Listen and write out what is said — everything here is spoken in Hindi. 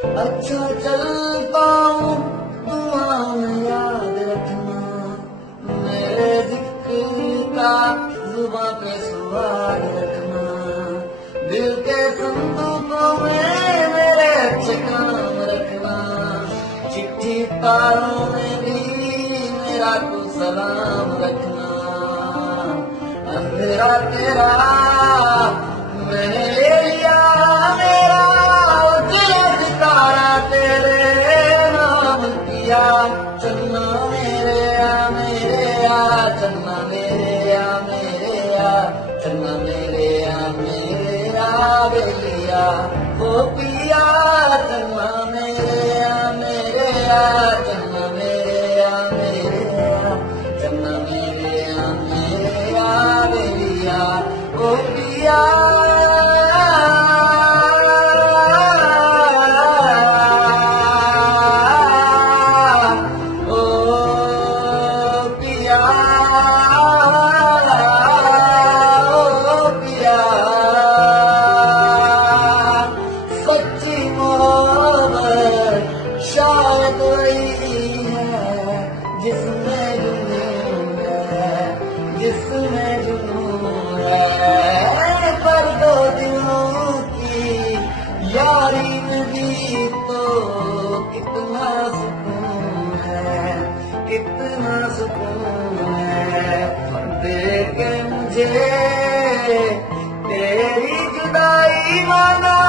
अच्छा चलता हूँ दुआ में याद रखना, मेरे जिक्र का जुबां पे सुहाग रखना, दिल के संदूकों में मेरे अच्छे काम रखना, चिट्ठी तारों में भी मेरा तू सलाम रखना। अंधेरा तेरा मैंने ले लिया मेरा, उजला सितारा तेरे नाम किया, चन्ना मेरे आ चन्ना मेरे आ चन्ना मेरे आ बेलिया ओ पिया, चन्ना मेरे आ चन्ना मेरे आ चन्ना मेरे आ बेलिया ओ पिया। शायद वही है जिसमें जुनून है, जिसमें जुनून है, पर दो दिलों की यारी में भी तो कितना सुकून है, कितना सुकून है। देख के मुझे तेरी जुदाई माना